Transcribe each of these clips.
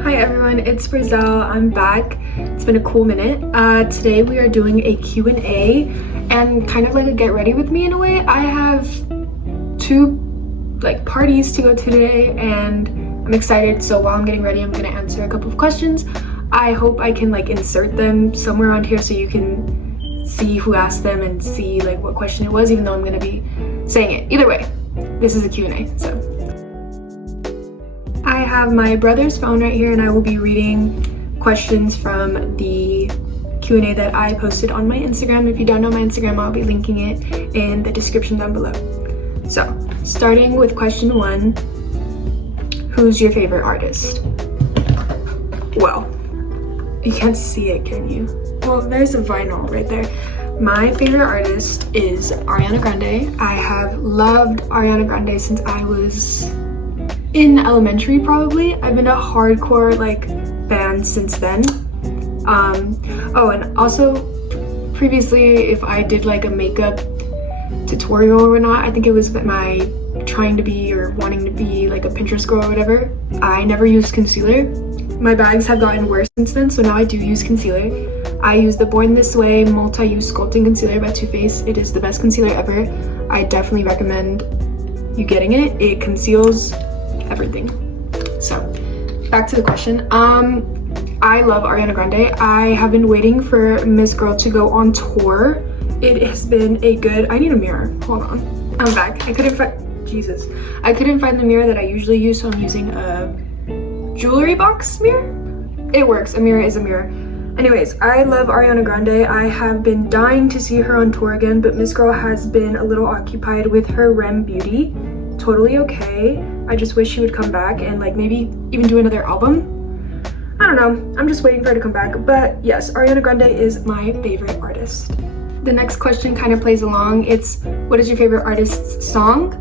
Hi everyone, it's Brazil. I'm back. It's been a cool minute. Today we are doing a Q&A and kind of like a get ready with me in a way. I have two parties to go to today and I'm excited. So while I'm getting ready, I'm gonna answer a couple of questions. I hope I can insert them somewhere around here so you can see who asked them and see what question it was, even though I'm gonna be saying it. Either way, this is a Q&A, so. I have my brother's phone right here and I will be reading questions from the Q&A that I posted on my Instagram. If you don't know my Instagram, I'll be linking it in the description down below. So, starting with question 1, who's your favorite artist? Well, you can't see it, can you? Well, there's a vinyl right there. My favorite artist is Ariana Grande. I have loved Ariana Grande since I was in elementary, probably. I've been a hardcore fan since then. Oh, and also previously, if I did a makeup tutorial or not, I think it was my trying to be or wanting to be a Pinterest girl or whatever, I never used concealer. My bags have gotten worse since then, so now I do use concealer. I use the Born This Way multi-use sculpting concealer by Too Faced. It is the best concealer ever. I definitely recommend you getting it. It conceals everything. So back to the question. I love Ariana Grande. I have been waiting for Miss Girl to go on tour. It has been a good, I need a mirror, hold on, I'm back. I couldn't find the mirror that I usually use, so I'm using a jewelry box mirror. It works, a mirror is a mirror. Anyways, I love Ariana Grande. I have been dying to see her on tour again, but Miss Girl has been a little occupied with her REM beauty. Totally okay. I just wish she would come back and maybe even do another album. I don't know, I'm just waiting for her to come back. But yes, Ariana Grande is my favorite artist. The next question kind of plays along. It's, what is your favorite artist's song?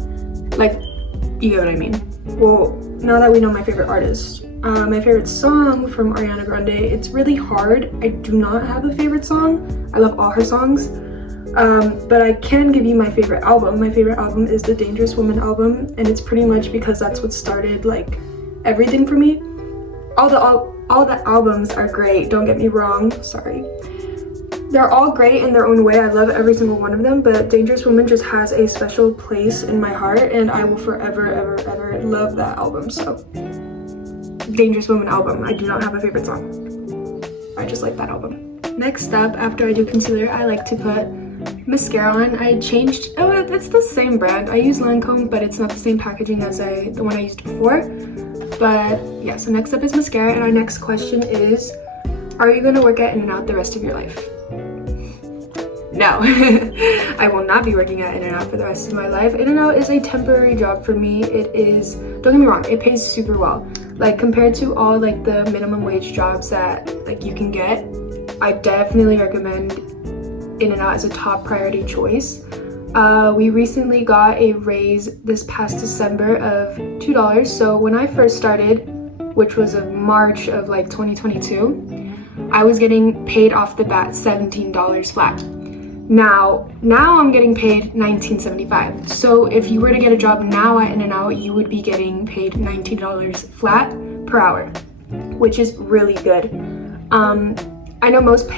You get what I mean. Well, now that we know my favorite artist, my favorite song from Ariana Grande, it's really hard. I do not have a favorite song. I love all her songs. But I can give you my favorite album. My favorite album is the Dangerous Woman album, and it's pretty much because that's what started everything for me. All the albums are great, don't get me wrong, sorry. They're all great in their own way. I love every single one of them, but Dangerous Woman just has a special place in my heart, and I will forever, ever, ever love that album. So, Dangerous Woman album. I do not have a favorite song. I just like that album. Next up, after I do concealer, I like to put mascara on. I changed, oh, it's the same brand. I use Lancome, but it's not the same packaging as the one I used before. But yeah, so next up is mascara, and our next question is, are you going to work at InNOut the rest of your life? No, I will not be working at InNOut for the rest of my life. InNOut is a temporary job for me. It is, don't get me wrong, it pays super well. Compared to all the minimum wage jobs that you can get, I definitely recommend InNOut as a top priority choice. We recently got a raise this past December of $2. So when I first started, which was in March of 2022, I was getting paid off the bat $17 flat. Now I'm getting paid $19.75. So if you were to get a job now at InNOut, you would be getting paid $19 flat per hour, which is really good. I know most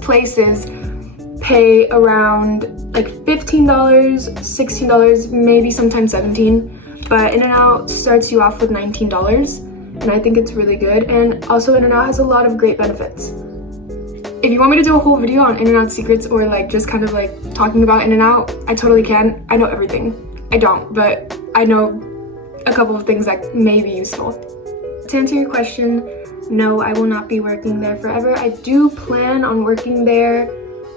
places pay around $15, $16, maybe sometimes $17, but InNOut starts you off with $19, and I think it's really good. And also InNOut has a lot of great benefits. If you want me to do a whole video on InNOut secrets or just kind of talking about InNOut, I totally can. I know everything. I don't, but I know a couple of things that may be useful. To answer your question, no, I will not be working there forever. I do plan on working there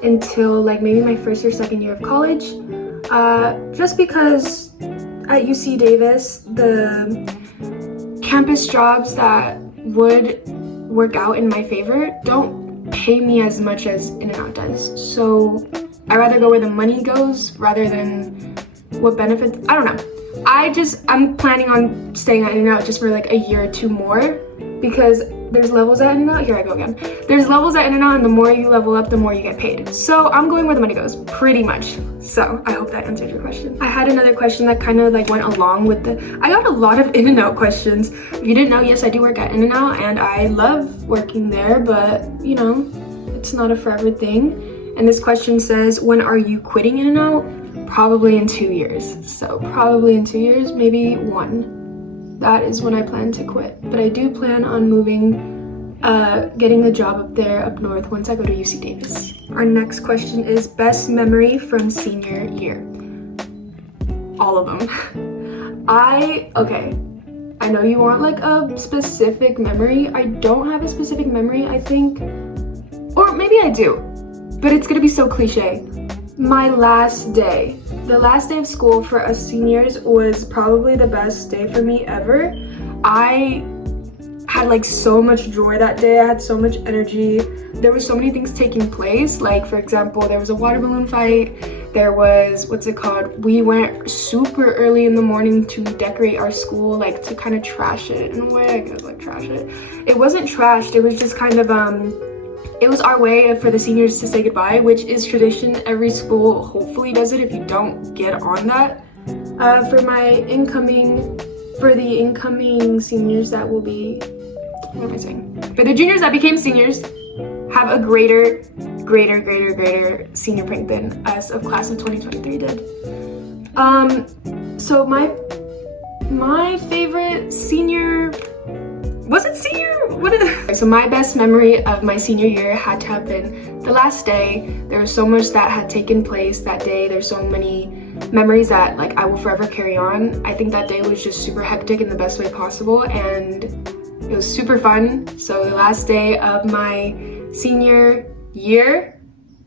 until maybe my first or second year of college. Just because at UC Davis, the campus jobs that would work out in my favor don't pay me as much as InNOut does. So I'd rather go where the money goes rather than what benefits. I don't know. I'm planning on staying at InNOut just for a year or two more, because there's levels at InNOut. Here I go again. There's levels at InNOut, and the more you level up, the more you get paid. So I'm going where the money goes, pretty much. So I hope that answered your question. I had another question that kind of like went along with I got a lot of InNOut questions. If you didn't know, yes, I do work at InNOut, and I love working there, but you know, it's not a forever thing. And this question says, when are you quitting InNOut? Probably in 2 years. So probably in 2 years, maybe 1. That is when I plan to quit. But I do plan on moving, getting a job up there, up north, once I go to UC Davis. Our next question is best memory from senior year. All of them. Okay, I know you want like a specific memory. I don't have a specific memory, I think. Or maybe I do, but it's gonna be so cliche. My last day. The last day of school for us seniors was probably the best day for me ever. I had like so much joy that day. I had so much energy. There were so many things taking place. Like for example, there was a water balloon fight. There was, what's it called? We went super early in the morning to decorate our school, like to kind of trash it in a way. I guess like trash it. It wasn't trashed. It was just kind of it was our way for the seniors to say goodbye, which is tradition. Every school hopefully does it if you don't get on that. For the incoming seniors that will be, what am I saying? For the juniors that became seniors, have a greater senior prank than us of class of 2023 did. So my favorite senior, was it senior? So my best memory of my senior year had to have been the last day. There was so much that had taken place that day. There's so many memories that like I will forever carry on. I think that day was just super hectic in the best way possible, and it was super fun. So the last day of my senior year,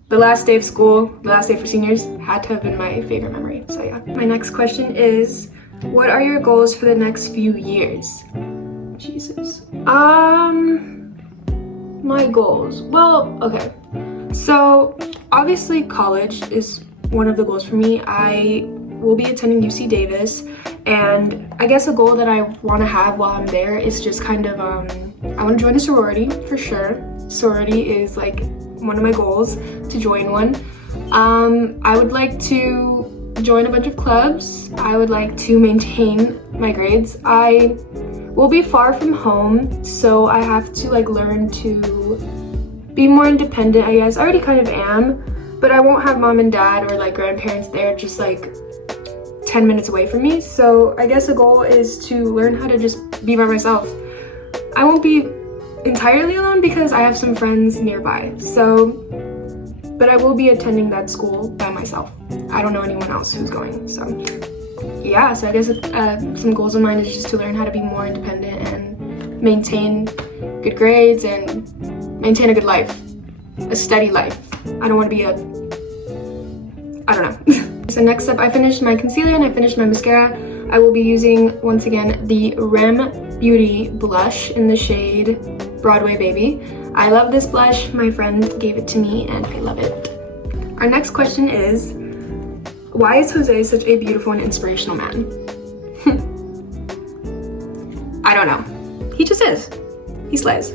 the last day of school, the last day for seniors, had to have been my favorite memory. So yeah. My next question is, what are your goals for the next few years? Jesus. My goals. Well, okay. So obviously college is one of the goals for me. I will be attending UC Davis, and I guess a goal that I want to have while I'm there is just kind of, I want to join a sorority for sure. Sorority is like one of my goals, to join one. I would like to join a bunch of clubs. I would like to maintain my grades. I will be far from home, so I have to like learn to be more independent, I guess. I already kind of am, but I won't have mom and dad or like grandparents there just like 10 minutes away from me. So I guess the goal is to learn how to just be by myself. I won't be entirely alone because I have some friends nearby. So, but I will be attending that school by myself. I don't know anyone else who's going, so. Yeah, so I guess some goals of mine is just to learn how to be more independent and maintain good grades and maintain a good life, a steady life. I don't want to be I don't know. So next up, I finished my concealer and I finished my mascara. I will be using, once again, the Rem Beauty blush in the shade Broadway Baby. I love this blush. My friend gave it to me and I love it. Our next question is, why is Jose such a beautiful and inspirational man? I don't know. He just is. He slays.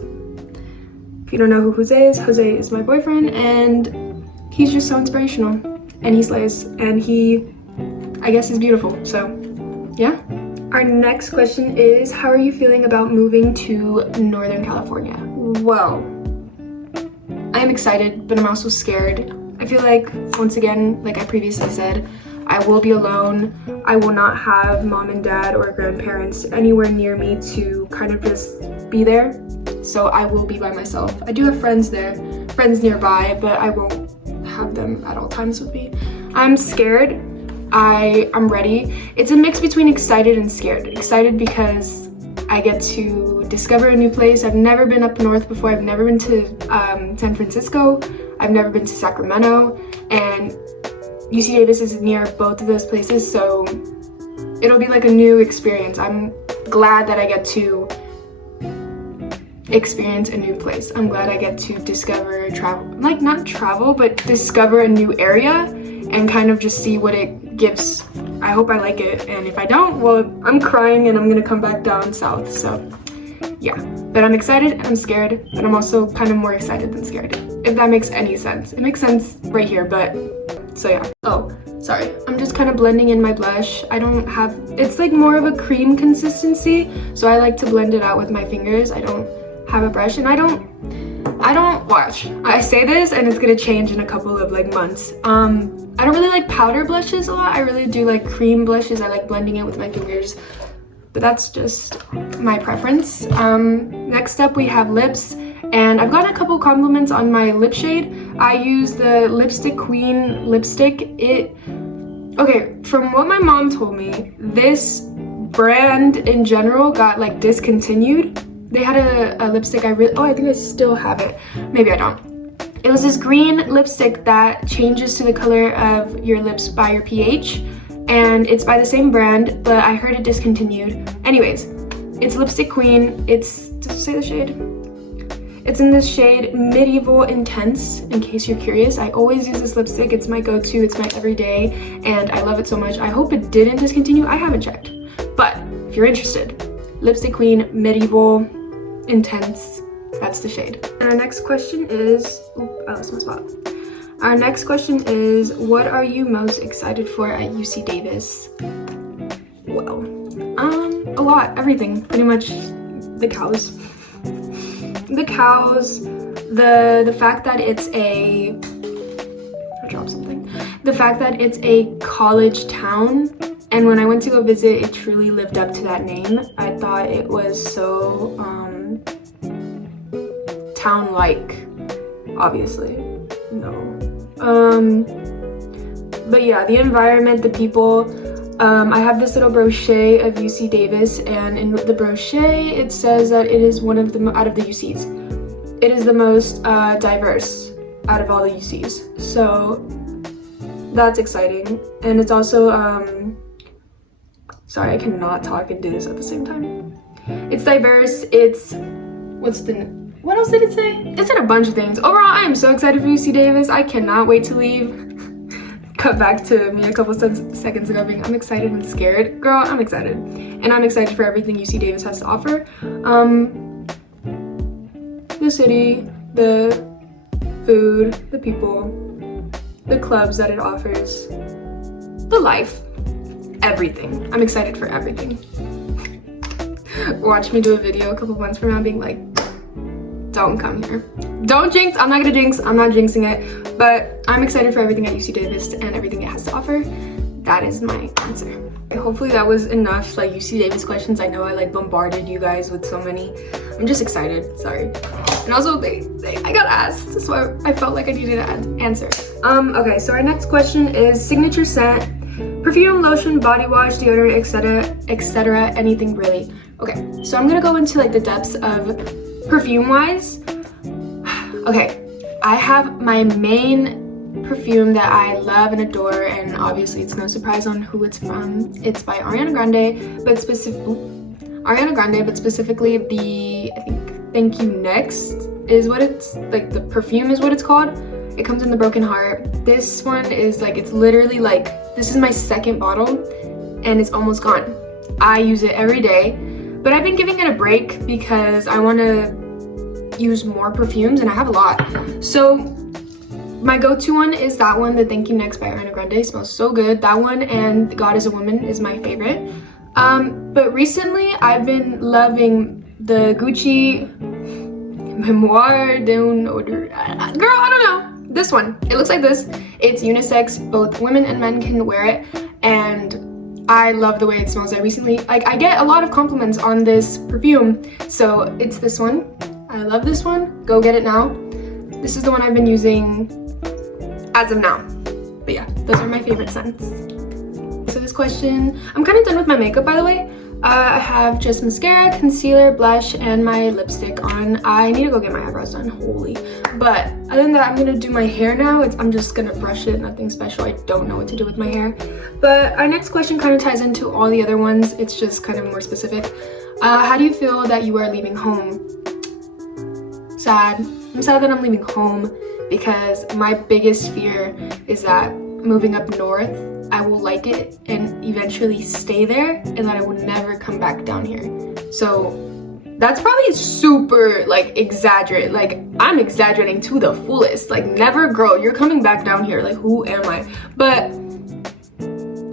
If you don't know who Jose is my boyfriend, and he's just so inspirational. And he slays, and he, I guess, is beautiful. So, yeah. Our next question is, how are you feeling about moving to Northern California? Well, I am excited, but I'm also scared. I feel like, once again, like I previously said, I will be alone. I will not have mom and dad or grandparents anywhere near me to kind of just be there. So I will be by myself. I do have friends there, friends nearby, but I won't have them at all times with me. I'm scared. I'm ready. It's a mix between excited and scared. Excited because I get to discover a new place. I've never been up north before. I've never been to San Francisco. I've never been to Sacramento, and UC Davis is near both of those places, so it'll be like a new experience. I'm glad that I get to experience a new place. I'm glad I get to discover, like not travel, but discover a new area and kind of just see what it gives. I hope I like it, and if I don't, well, I'm crying and I'm gonna come back down south. So yeah, but I'm excited and I'm scared, but I'm also kind of more excited than scared, if that makes any sense. It makes sense right here, but so yeah. Oh, sorry, I'm just kind of blending in my blush. I don't have, it's like more of a cream consistency, so I like to blend it out with my fingers. I don't have a brush, and I don't watch. I say this and it's gonna change in a couple of like months. I don't really like powder blushes a lot. I really do like cream blushes. I like blending it with my fingers, but that's just my preference. Next up we have lips, and I've gotten a couple compliments on my lip shade. I use the Lipstick Queen lipstick. Okay, from what my mom told me, this brand in general got like discontinued. They had a lipstick I think I still have it. Maybe I don't. It was this green lipstick that changes to the color of your lips by your pH, and it's by the same brand, but I heard it discontinued. Anyways, it's Lipstick Queen. Does it say the shade? It's in this shade Medieval Intense, in case you're curious. I always use this lipstick. It's my go-to, it's my everyday, and I love it so much. I hope it didn't discontinue. I haven't checked, but if you're interested, Lipstick Queen Medieval Intense, that's the shade. And our next question is, I lost my spot. Our next question is, what are you most excited for at UC Davis? Well, a lot, everything, pretty much. The cows. The cows, the fact that it's I dropped something. The fact that it's a college town, and when I went to go visit, it truly lived up to that name. I thought it was so, town-like, obviously, no. But yeah, the environment, the people. I have this little brochure of UC Davis, and in the brochure it says that it is one of the, out of the UCs, it is the most diverse out of all the UCs, so that's exciting. And it's also, sorry, I cannot talk and do this at the same time. It's diverse, it's, what else did it say? It said a bunch of things. Overall, I am so excited for UC Davis. I cannot wait to leave. Cut back to me a couple seconds ago being, I'm excited and scared. Girl, I'm excited. And I'm excited for everything UC Davis has to offer. The city, the food, the people, the clubs that it offers, the life, everything. I'm excited for everything. Watch me do a video a couple months from now being like, don't come here. Don't jinx. I'm not gonna jinx. I'm not jinxing it. But I'm excited for everything at UC Davis and everything it has to offer. That is my answer. Hopefully that was enough like UC Davis questions. I know I like bombarded you guys with so many. I'm just excited. Sorry. And also I got asked, so I felt like I needed an answer. Okay, so our next question is signature scent, perfume, lotion, body wash, deodorant, etc. Anything really. Okay, so I'm gonna go into like the depths of perfume wise. Okay, I have my main perfume that I love and adore, and obviously it's no surprise on who it's from. It's by Ariana Grande, but specifically the, I think, Thank You Next is what it's, like the perfume is what it's called. It comes in the Broken Heart. This one is like, it's literally like, this is my second bottle and it's almost gone. I use it every day, but I've been giving it a break because I want to use more perfumes and I have a lot. So my go-to one is that one, the Thank You Next by Ariana Grande. It smells so good. That one and God Is a Woman is my favorite. But recently I've been loving the Gucci Memoir d'un Odeur. Girl, I don't know. This one. It looks like this. It's unisex. Both women and men can wear it. And I love the way it smells. I get a lot of compliments on this perfume. So it's this one. I love this one. Go get it now. This is the one I've been using as of now. But yeah, those are my favorite scents. So this question, I'm kind of done with my makeup, by the way. I have just mascara, concealer, blush, and my lipstick on. I need to go get my eyebrows done, holy. But other than that, I'm gonna do my hair now. I'm just gonna brush it, nothing special. I don't know what to do with my hair. But our next question kind of ties into all the other ones. It's just kind of more specific. How do you feel that you are leaving home? Sad. I'm sad that I'm leaving home because my biggest fear is that moving up north, I will like it and eventually stay there and that I will never come back down here. So That's probably super like exaggerate. Like I'm exaggerating to the fullest. Like never, girl, you're coming back down here. Like who am I? But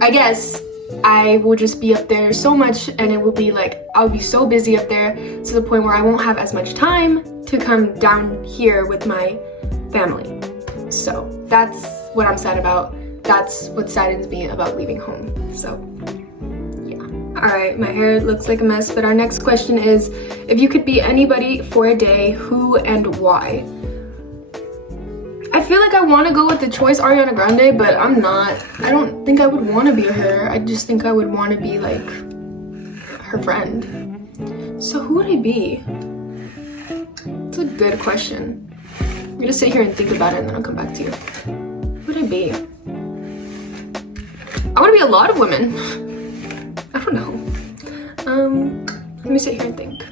I guess I will just be up there so much, and it will be like I'll be so busy up there to the point where I won't have as much time to come down here with my family. So that's what I'm sad about. That's what saddens me about leaving home. So yeah. Alright, my hair looks like a mess, but our next question is, if you could be anybody for a day, who and why? I feel like I want to go with the choice Ariana Grande, but I'm not. I don't think I would want to be her. I just think I would want to be like her friend. So who would I be? It's a good question. I'm gonna sit here and think about it, and then I'll come back to you. Who would I be? I want to be a lot of women. I don't know. Let me sit here and think.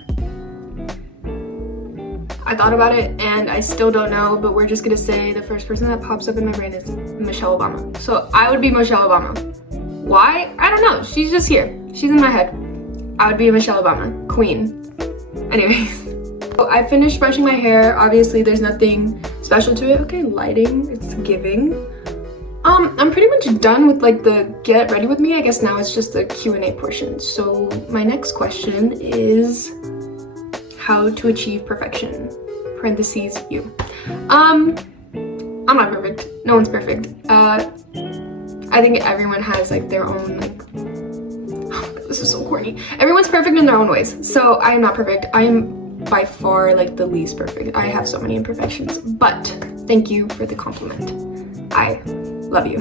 I thought about it and I still don't know, but we're just gonna say the first person that pops up in my brain is Michelle Obama. So I would be Michelle Obama. Why? I don't know. She's just here. She's in my head. I would be Michelle Obama. Queen. Anyways. So I finished brushing my hair. Obviously there's nothing special to it. Okay, lighting. It's giving. I'm pretty much done with like the get ready with me. I guess now it's just the Q&A portion. So my next question is how to achieve perfection. Parentheses, you. I'm not perfect. No one's perfect. I think everyone has like their own like, oh, this is so corny. Everyone's perfect in their own ways. So I am not perfect. I am by far like the least perfect. I have so many imperfections, but thank you for the compliment. I love you.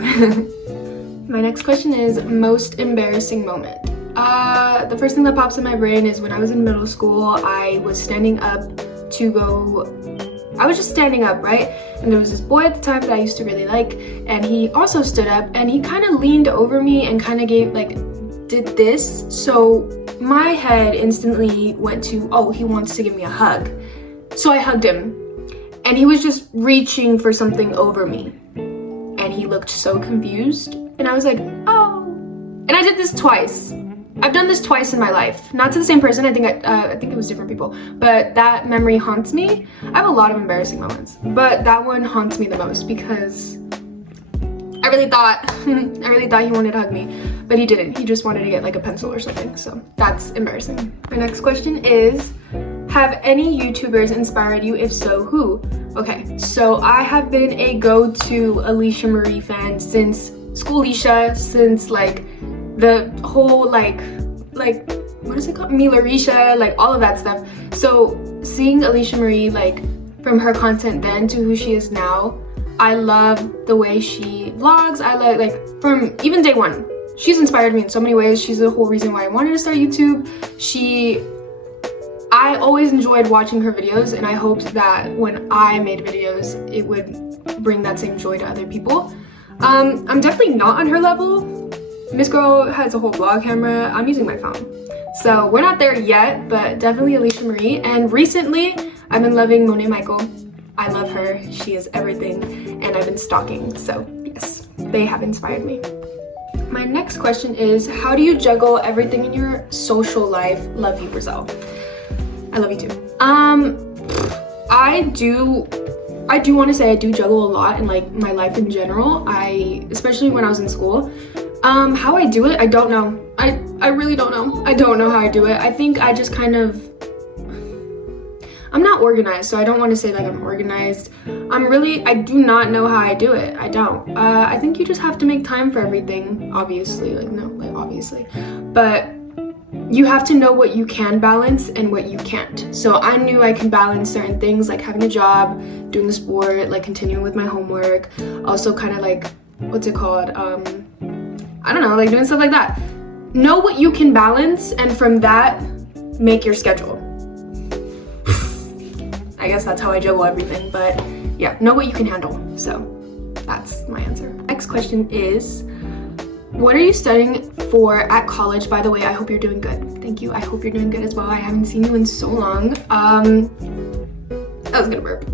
My next question is most embarrassing moment. The first thing that pops in my brain is when I was in middle school, I was standing up to go, I was just standing up, right? And there was this boy at the time that I used to really like, and he also stood up and he kind of leaned over me and kind of gave like, did this. So my head instantly went to, oh, he wants to give me a hug. So I hugged him and he was just reaching for something over me. And he looked so confused and I was like, oh. And I did this twice. I've done this twice in my life. Not to the same person, I think it was different people. But that memory haunts me. I have a lot of embarrassing moments, but that one haunts me the most because I really thought he wanted to hug me, but he didn't. He just wanted to get like a pencil or something, so that's embarrassing. My next question is, have any YouTubers inspired you? If so, who? Okay, so I have been a go-to Alicia Marie fan since Schoolisha, since like the whole like what is it called, Milarisha, like all of that stuff. So seeing Alicia Marie, like from her content then to who she is now, I love the way she vlogs. I like from even day one, she's inspired me in so many ways. She's the whole reason why I wanted to start YouTube. I always enjoyed watching her videos, and I hoped that when I made videos it would bring that same joy to other people. I'm definitely not on her level. Miss Girl has a whole vlog camera. I'm using my phone. So we're not there yet, but definitely Alicia Marie. And recently, I've been loving Monet Michael. I love her. She is everything. And I've been stalking. So yes, they have inspired me. My next question is, how do you juggle everything in your social life? Love you, Brazil. I love you too. I do want to say I do juggle a lot in like my life in general. Especially when I was in school. How I do it, I don't know. I really don't know. I don't know how I do it. I think I just kind of, I'm not organized, so I don't want to say like I'm organized. I do not know how I do it. I don't. I think you just have to make time for everything, obviously. Obviously. But you have to know what you can balance and what you can't. So I knew I can balance certain things like having a job, doing the sport, like continuing with my homework, also kind of like, what's it called? I don't know, like doing stuff like that. Know what you can balance, and from that, make your schedule. I guess that's how I juggle everything, but yeah, know what you can handle. So that's my answer. Next question is, what are you studying for at college? By the way, I hope you're doing good. Thank you. I hope you're doing good as well. I haven't seen you in so long. I was gonna burp.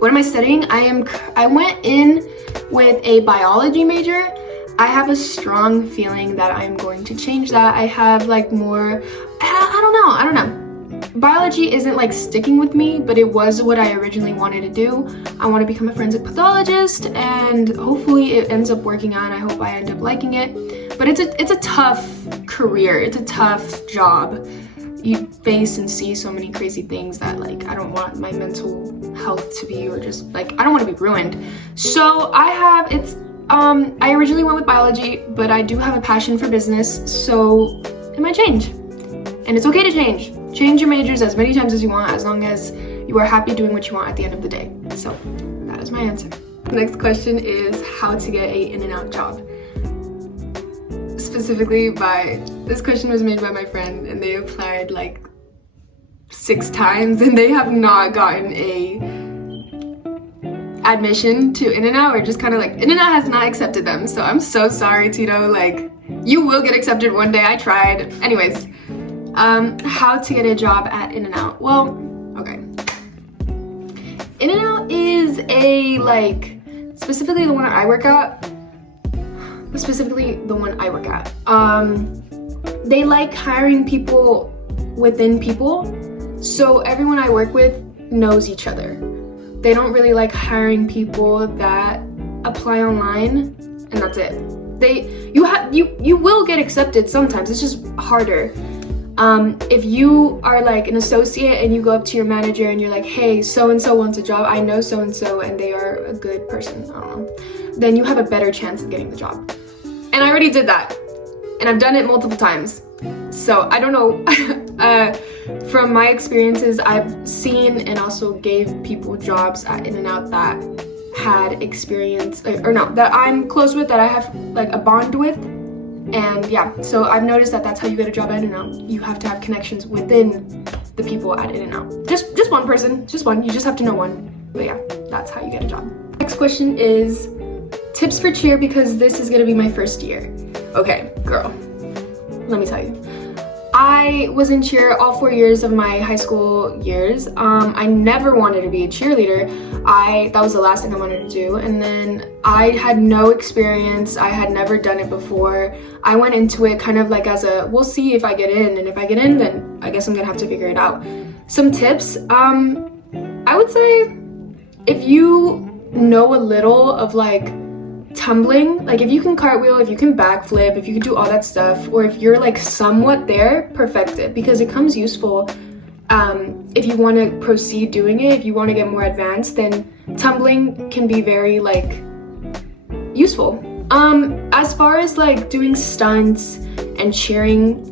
What am I studying? I went in with a biology major. I have a strong feeling that I'm going to change that. I have like more, I don't know. biology isn't like sticking with me, but it was what I originally wanted to do. I want to become a forensic pathologist, and hopefully it ends up working out. I hope I end up liking it. But it's a tough career. It's a tough job. You face and see so many crazy things that like I don't want my mental health to be, or just like I don't want to be ruined. So I originally went with biology, but I do have a passion for business, so it might change. And it's okay to change. Change your majors as many times as you want, as long as you are happy doing what you want at the end of the day. So that is my answer. Next question is how to get a InNOut job. Specifically this question was made by my friend, and they applied like 6 times and they have not gotten a admission to InNOut, or just kind of like InNOut has not accepted them. So I'm so sorry, Tito, like you will get accepted one day. I tried. Anyways, how to get a job at InNOut. Well, okay. InNOut is a specifically the one I work at. They like hiring people within people, so everyone I work with knows each other. They don't really like hiring people that apply online and that's it. You will get accepted sometimes. It's just harder. If you are like an associate and you go up to your manager and you're like, hey, so-and-so wants a job, I know so-and-so and they are a good person, I don't know, then you have a better chance of getting the job. And I already did that, and I've done it multiple times. So I don't know, from my experiences, I've seen and also gave people jobs at InNOut that had experience, that I'm close with, that I have like a bond with. And yeah, so I've noticed that that's how you get a job at InNOut. You have to have connections within the people at InNOut. Just one person, just one. You just have to know one. But yeah, that's how you get a job. Next question is tips for cheer, because this is gonna be my first year. Okay, girl, let me tell you. I was in cheer all 4 years of my high school years. I never wanted to be a cheerleader. That was the last thing I wanted to do. And then I had no experience. I had never done it before. I went into it kind of like as we'll see if I get in. And if I get in, then I guess I'm gonna have to figure it out. Some tips, I would say if you know a little of like tumbling, like if you can cartwheel, if you can backflip, if you can do all that stuff, or if you're like somewhat there, perfect it, because it comes useful if you want to proceed doing it. If you want to get more advanced, then tumbling can be very like useful. As far as like doing stunts and cheering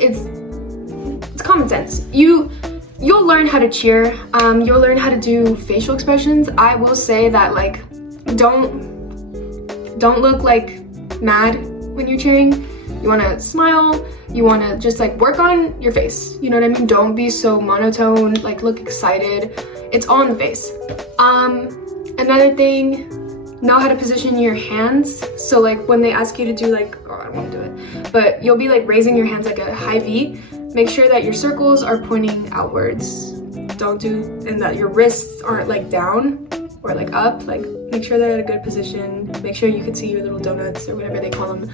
it's common sense. You'll learn how to cheer. You'll learn how to do facial expressions. I will say that like don't look like mad when you're cheering. You want to smile. You want to just like work on your face. You know what I mean? Don't be so monotone, like look excited. It's all in the face. Another thing, know how to position your hands. So like when they ask you to do like, I don't want to do it, but you'll be like raising your hands like a high V. Make sure that your circles are pointing outwards. And that your wrists aren't like down or like up. Like make sure they're at a good position. Make sure you can see your little donuts or whatever they call them.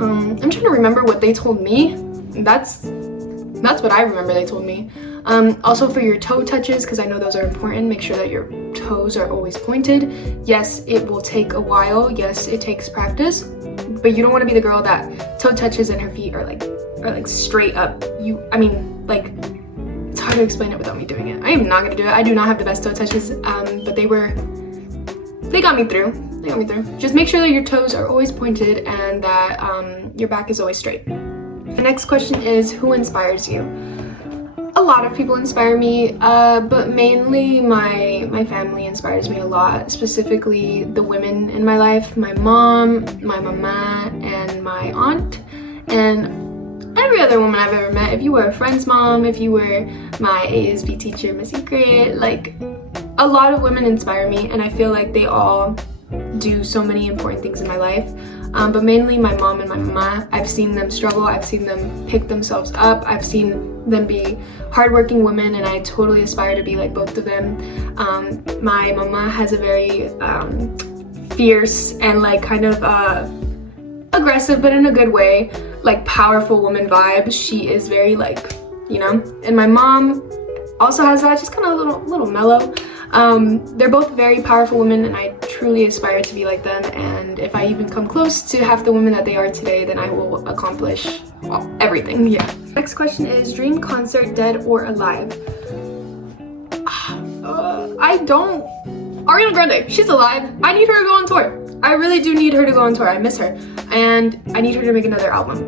I'm trying to remember what they told me. That's what I remember they told me. Also for your toe touches, because I know those are important, make sure that your toes are always pointed. Yes, it will take a while. Yes, it takes practice, but you don't want to be the girl that toe touches and her feet are like straight up. It's hard to explain it without me doing it. I am not gonna do it. I do not have the best toe touches, but they got me through. Just make sure that your toes are always pointed and that your back is always straight. The next question is, who inspires you? A lot of people inspire me, but mainly my family inspires me a lot, specifically the women in my life, my mom, my mama, and my aunt, and every other woman I've ever met. If you were a friend's mom, if you were my ASB teacher, Miss Secret, like a lot of women inspire me, and I feel like they all do so many important things in my life, but mainly my mom and my mama. I've seen them struggle. I've seen them pick themselves up. I've seen them be hardworking women, and I totally aspire to be like both of them. My mama has a very fierce and like kind of aggressive, but in a good way, like powerful woman vibe. She is very like you know? And my mom also has that, just kind of a little mellow. They're both very powerful women, and I truly aspire to be like them. And if I even come close to half the women that they are today, then I will accomplish everything. Yeah. Next question is dream concert, dead or alive? Ariana Grande, she's alive. I need her to go on tour. I really do need her to go on tour. I miss her, and I need her to make another album.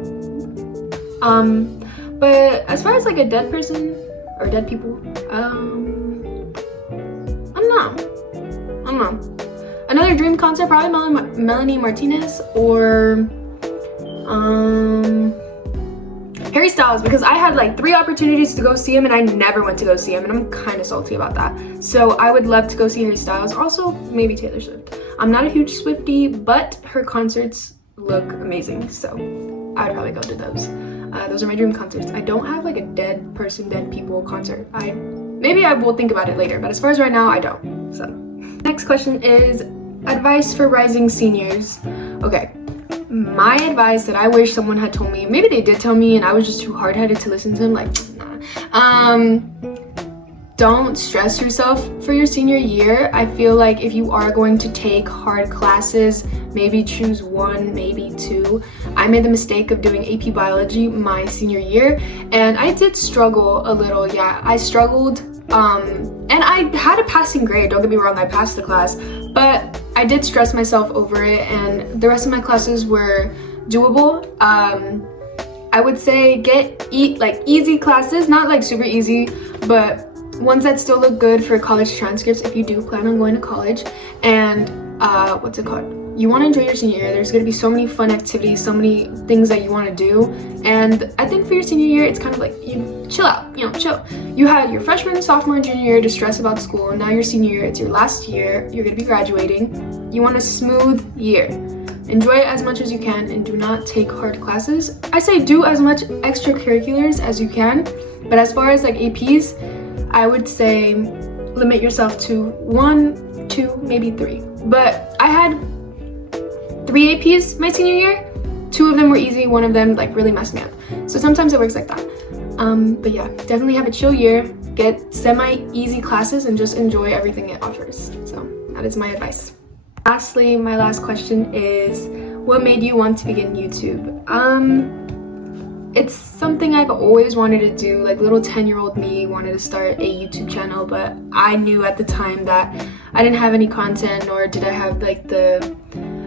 But as far as like a dead person or dead people, I don't know. Another dream concert, probably Melanie Martinez or Harry Styles, because I had like 3 opportunities to go see him and I never went to go see him, and I'm kind of salty about that. So I would love to go see Harry Styles. Also maybe Taylor Swift. I'm not a huge Swiftie, but her concerts look amazing, so I would probably go to those. Those are my dream concerts. I don't have like a dead person, dead people concert. Maybe I will think about it later, but as far as right now, I don't. So next question is advice for rising seniors. Okay, my advice that I wish someone had told me, maybe they did tell me and I was just too hard-headed to listen to them, like, nah. Don't stress yourself for your senior year. I feel like if you are going to take hard classes, maybe choose 1, maybe 2. I made the mistake of doing AP Biology my senior year, and I did struggle a little. Yeah, I struggled, and I had a passing grade, don't get me wrong, I passed the class, but I did stress myself over it, and the rest of my classes were doable. I would say get easy classes, not like super easy, but ones that still look good for college transcripts if you do plan on going to college. And what's it called? You want to enjoy your senior year. There's going to be so many fun activities, so many things that you want to do. And I think for your senior year, it's kind of like you chill out, chill. You had your freshman, sophomore, and junior year to stress about school. Now your senior year, it's your last year. You're going to be graduating. You want a smooth year. Enjoy it as much as you can and do not take hard classes. I say do as much extracurriculars as you can, but as far as like APs, I would say limit yourself to 1, 2, maybe 3. But I had 3 APs my senior year. 2 of them were easy, 1 of them like really messed me up. So sometimes it works like that. But yeah, definitely have a chill year, get semi-easy classes, and just enjoy everything it offers. So that is my advice. Lastly, my last question is, what made you want to begin YouTube? It's something I've always wanted to do. Like little 10-year-old me wanted to start a YouTube channel, but I knew at the time that I didn't have any content, nor did I have like the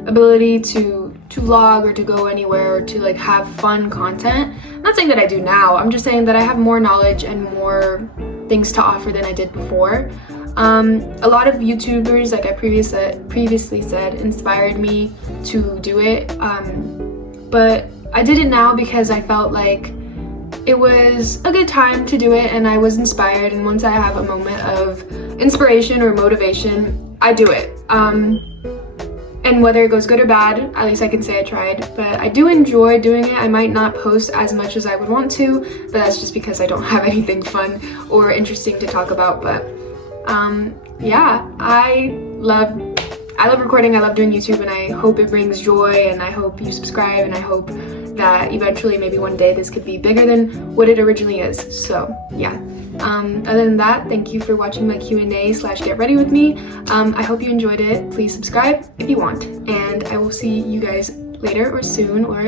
ability to vlog or to go anywhere or to like have fun content. I'm not saying that I do now, I'm just saying that I have more knowledge and more things to offer than I did before. A lot of YouTubers, like I previously said, inspired me to do it, but I did it now because I felt like it was a good time to do it and I was inspired, and once I have a moment of inspiration or motivation, I do it. And whether it goes good or bad, at least I can say I tried, but I do enjoy doing it. I might not post as much as I would want to, but that's just because I don't have anything fun or interesting to talk about. But yeah, I love recording, I love doing YouTube, and I hope it brings joy, and I hope you subscribe, and I hope that eventually, maybe one day, this could be bigger than what it originally is. So yeah, other than that, thank you for watching my Q&A/get ready with me. I hope you enjoyed it. Please subscribe if you want, and I will see you guys later or soon, or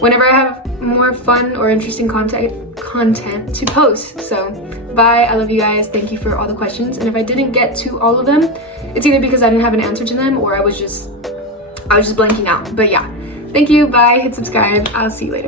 whenever I have more fun or interesting content to post. So bye, I love you guys, thank you for all the questions, and if I didn't get to all of them, it's either because I didn't have an answer to them or I was just blanking out. But yeah, thank you, bye, hit subscribe, I'll see you later.